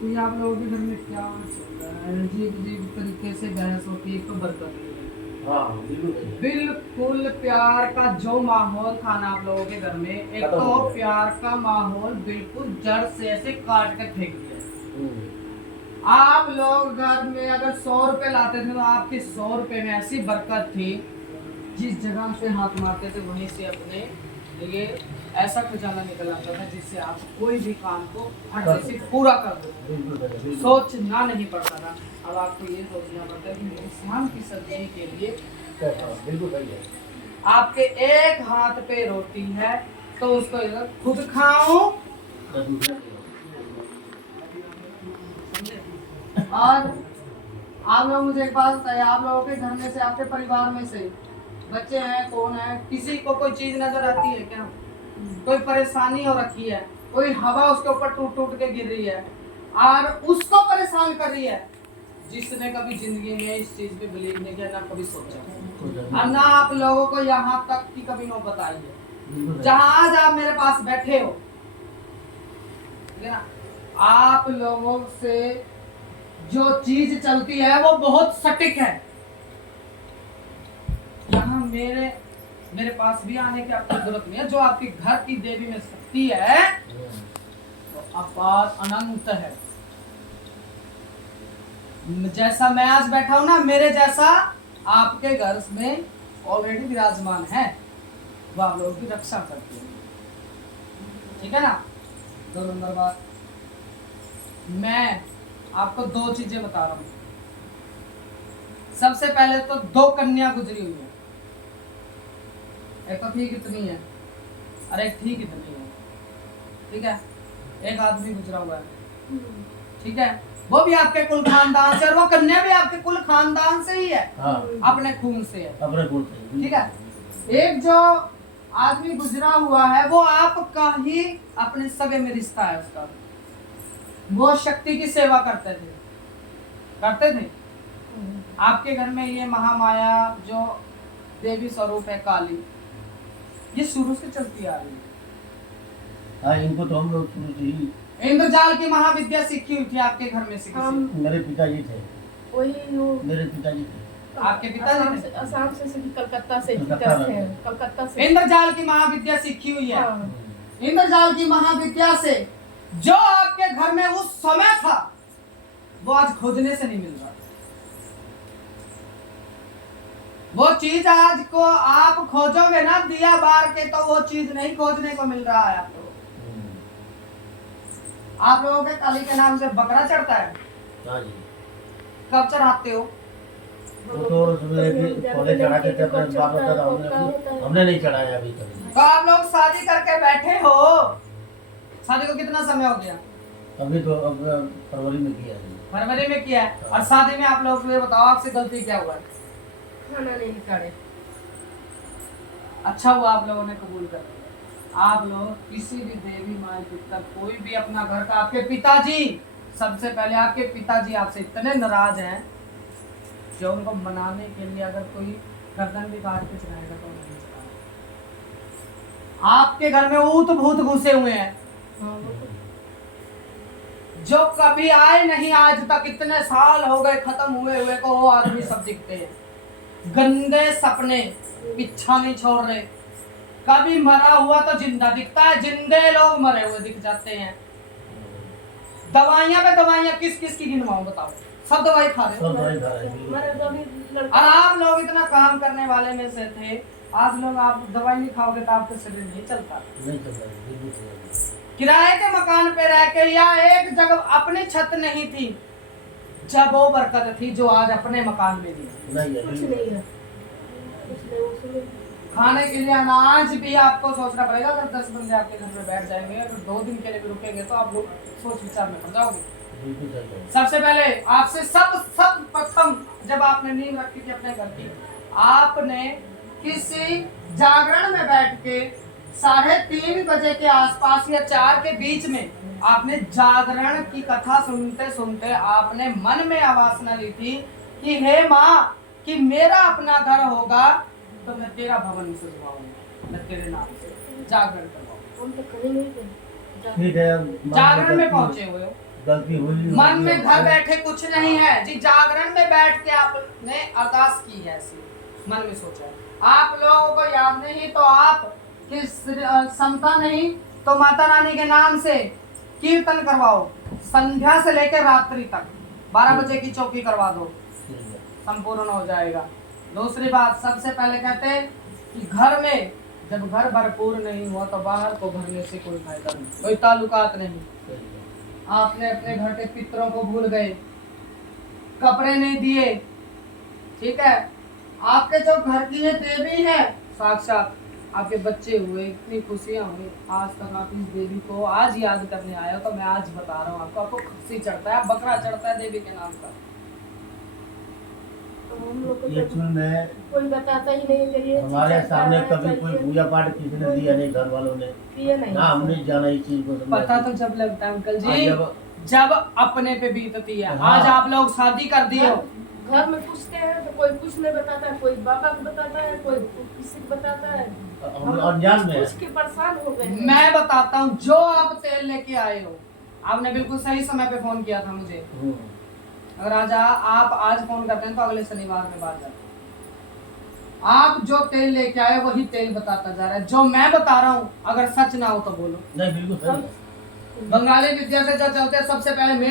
तो ये आप लोगों के घर में क्या चल रहा है? अजीब अजीब तरीके से बहस होती है, एक तो बर्तन नहीं है। हाँ बिल्कुल बिल्कुल प्यार का जो माहौल था ना आप लोगों के घर में, एक खत्म हो तो गया। प्यार का माहौल बिल्कुल जड़ से ऐसे काट के फेंक दिया। हम्म। आप लोग घर में अगर 100 रुपए लाते थे तो आपके 100 रुपए में ऐसी बरकत थी, जिस जगह से हाथ मारते थे वहीं से अपने लिए ऐसा खजाना निकल आता था जिससे आप कोई भी काम को फट से पूरा कर दो। बिल्कुल सही, बिल्कुल। सोचना नहीं पड़ता था, अब आपको ये सोचना पड़ता है कि मेरी शाम की सब्जी के लिए बिल्कुल सही है। आपके एक हाथ पे रोटी है तो उसको इधर खुद खाऊं। और आप लोग मुझे एक बात बताइए, आप लोगों के घर में से, आपके परिवार में से बच्चे हैं, कौन है, किसी को कोई चीज नजर आती है क्या? कोई परेशानी हो रखी है, कोई हवा उसके ऊपर टूट टूट के गिर रही है और उसको परेशान कर रही है, जिसने कभी जिंदगी में इस चीज पे बिलीव नहीं किया, ना कभी सोचा और ना आप लोगों को यहाँ तक की कभी नौबत आई है जहाँ आज आप मेरे पास बैठे हो। ठीक है ना? आप लोगों से जो चीज चलती है वो बहुत सटीक है। यहाँ मेरे पास भी आने की आपको जरूरत नहीं है। जो आपके घर की देवी में शक्ति है वो अपार अनंत है। जैसा मैं आज बैठा हूं ना, मेरे जैसा आपके घर में ऑलरेडी विराजमान है, वो आप लोगों की रक्षा करती है। ठीक है ना? 2 नंबर बात, मैं आपको 2 चीजें बता रहा हूं। सबसे पहले तो 2 कन्या गुजरी हुई है, एक तो ठीक इतनी है और एक ठीक इतनी है। ठीक है? एक आदमी गुजरा हुआ है, ठीक है, वो भी आपके कुल खानदान से और वो कन्या भी आपके कुल खानदान से ही है। हाँ। अपने खून से है। अपने खून से। ठीक है? एक जो आदमी गुजरा हुआ है वो आपका ही अपने सगे में रिश्ता है उसका। वो शक्ति की सेवा करते थे। आपके घर में ये महामाया जो देवी स्वरूप है काली, ये शुरू से चलती आ रही है। हाँ, इनको तो हम लोग शुरू से ही इंद्रजाल की महाविद्या सीखी हुई थी आपके घर में से किसी? मेरे पिताजी थे। वही वो मेरे पिताजी थे। आपके पिताजी थे? आसाम से सीखी, कलकत्ता से कलकत्ता से इंद्रजाल की महाविद्या सीखी हुई है। हाँ। इंद्रजाल की महाविद्या से जो आपके घर में उस समय था वो आज खोजने से नहीं मिल रहा। वो चीज आज को आप खोजोगे ना दिया बार के, तो वो चीज नहीं खोजने को मिल रहा है आपको। आप लोगों के काली के नाम से बकरा चढ़ता है? हाँ जी। कब चढ़ाते हो? वो तो पहले चढ़ा के थे, अपने बाप दादा हमने नहीं चढ़ाया अभी तक। तो आप लोग शादी करके बैठे हो, शादी को कितना समय हो गया? अभी तो अब फरवरी में किया है। फरवरी में किया है। और शादी में आप लोग ये बताओ, आपसे गलती क्या हुआ है? खाना नहीं निकाले। अच्छा हुआ आप लोगों ने कबूल कर लिया। आप लोग किसी भी देवी माई पिता, कोई भी अपना घर का, आपके पिताजी, सबसे पहले आपके पिताजी आपसे इतने नाराज हैं जो उनको मनाने के लिए अगर कोई गर्दन भी काट के चलाएगा तो नहीं चलाएगा। आपके घर में ऊत भूत घुसे हुए हैं जो कभी आए नहीं आज तक, इतने साल हो गए खत्म हुए हुए को, वो आदमी सब दिखते हैं। गंदे सपने पीछा नहीं छोड़ रहे। कभी मरा हुआ तो जिंदा दिखता है, जिंदे लोग मरे हुए दिख जाते हैं। दवाइयां पे दवाइयां किस किस की गिनवाऊं बताओ? सब दवाई खा रहे हो। और आप लोग इतना काम करने वाले में से थे, आप लोग आप दवाई नहीं खाओगे तो आपका शरीर नहीं चलता। किराए के मकान पे रह के या एक जगह अपनी छत नहीं थी, जब वो बरकत थी जो आज अपने मकान में दी। कुछ नहीं है। खाने के लिए अनाज भी आपको सोचना पड़ेगा। अगर 10 बंदे आपके घर में बैठ जाएंगे, अगर 2 दिन के लिए भी रुकेंगे तो आप लोग सोच विचार में पड़ जाओगे। सबसे पहले आपसे सब प्रथम जब आपने नींव रखी थी अपने घर की, आपने किसी जागरण में बैठ के 3:30 बजे के आसपास या 4 के बीच में आपने जागरण की कथा सुनते सुनते आपने मन में आवासना ली थी कि हे माँ, कि मेरा अपना घर होगा तो मैं तेरा भवन सजवाऊंगा, मैं तेरे नाम से जागरण करवाऊंगा। हम तो कहीं नहीं गए। ठीक है, जागरण में पहुंचे हुए हो। गलती हुई मन में घर बैठे कुछ नहीं है जी, जागरण में बैठ के आपने अरदास की है, ऐसी मन में सोचा है। आप लोगों को याद नहीं तो आप किस समता नहीं तो माता रानी के नाम से कीर्तन करवाओ, संध्या से लेकर रात्रि तक 12 बजे की चौकी करवा दो, संपूर्ण हो जाएगा। दूसरी बात, सबसे पहले कहते हैं कि घर में जब घर भरपूर नहीं हुआ तो बाहर को भरने से कोई फायदा नहीं, कोई ताल्लुकात नहीं। आपने अपने घर के पितरों को भूल गए, कपड़े नहीं दिए, ठीक है। आपके जो घर की ये देवी है साक्षात, आपके बच्चे हुए, इतनी खुशियां हुई, आज तक आप इस देवी को आज याद करने आए हो। तो मैं आज बता रहा हूँ आपको खुशी चढ़ता है, बकरा चढ़ता है देवी के नाम पर। तो हम लोग को ये तो चुन में कोई बताता ही नहीं कि ये हमारे चीज़ सामने चलता है, कभी कोई चलती है। पूजा पाठ किसी ने दिया नहीं, घर वालों ने किए नहीं ना, हमने जाना इस चीज को समझा। पता तो जब लगता है अंकल जी जब जब अपने पे बीतती है। हाँ। आज आप लोग शादी कर दिए हो, घर में पूछते हैं तो कोई कुछ नहीं बताता है, कोई बाबा को बताता है, कोई किसी को बताता है। हम अनजान में पूछ के परेशान हो गए हैं। मैं बताता हूँ। जो आप तेल लेके आए हो, आपने बिल्कुल सही समय पे फोन किया था मुझे। अगर आप आज फोन करते हैं तो अगले शनिवार में बात जाती। आप जो तेल लेके आए वही तेल बताता जा रहा है। जो मैं बता रहा हूँ अगर सच ना हो तो बोलो। नहीं, बिल्कुल सही है। बंगाली विद्या से जो चलते हैं, सबसे पहले